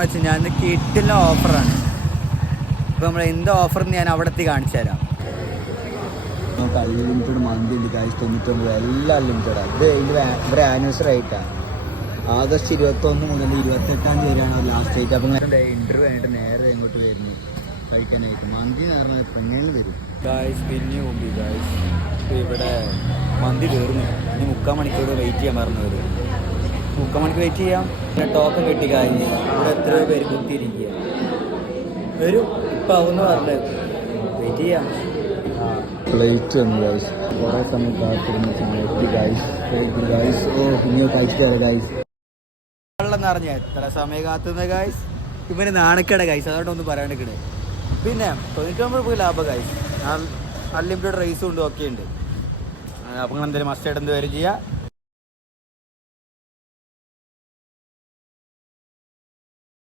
പോകണമെന്ന് വെച്ചാൽ ഞാൻ കിട്ടില്ല ഓഫറാണ്. ഇപ്പോൾ നമ്മൾ എന്ത് ഓഫർ ഞാൻ അവിടെ എത്തി കാണിച്ചു തരാം. നമുക്ക് അൺലിമിറ്റഡ് മന്തി ഉണ്ട് കാശ് 99, എല്ലാം അൺലിമിറ്റഡാണ്. ഇവരെ ആനിവേഴ്സറി ആയിട്ടാണ്. ആഗസ്റ്റ് 21 മുതൽ 28 വരെയാണ് ലാസ്റ്റ് ഡേറ്റ്. അപ്പം ഇൻ്റർവ്യൂ ആയിട്ട് നേരെ ഇങ്ങോട്ട് വരുന്നു കഴിക്കാനായിട്ട്. മന്തി എന്ന് പറഞ്ഞാൽ പെണ്ണുങ്ങൾ വരും ഗായ്സ്. പിന്നെ മുമ്പ് ഗായ്സ് ഇവിടെ മന്തി തീർന്നു. ഇനി 3/4 മണിക്കൂർ വെയിറ്റ് ചെയ്യാൻ പറഞ്ഞവർ. 3/4 മണിക്കൂർ വെയിറ്റ് ചെയ്യാം. ടോക്കൺ കിട്ടി കാര്യം. ഇവിടെ എത്രയോ പേര് കുത്തിയിരിക്കുക വരും. ഇപ്പം ആവുമെന്ന് പറഞ്ഞത് വെയിറ്റ് ചെയ്യാം. പ്ലേറ്റ് വന്നു ഗായ്സ്. കുറേ സമയം കാത്തിരുന്ന സമയത്ത് ഗായ്സ് ഗായ്സ് പിന്നെ കഴിക്കാറ് ഗായ്സ്. വെള്ളം നിറഞ്ഞ എത്ര സമയം കാത്തുന്ന ഗായ്സ്. ഇവന് നാണക്കേട ഗായ്സ്, അതുകൊണ്ടൊന്നും പറയാണ്ടിക്കണേ. പിന്നെ 99 പോയി ലാഭം ഗായ്സ്. അൺലിമിറ്റഡ് റൈസും ഉണ്ട്, ഒക്കെ ഉണ്ട്. അപ്പം എന്തെങ്കിലും മസ്റ്റായിട്ട് എന്ത് വരും ചെയ്യുക.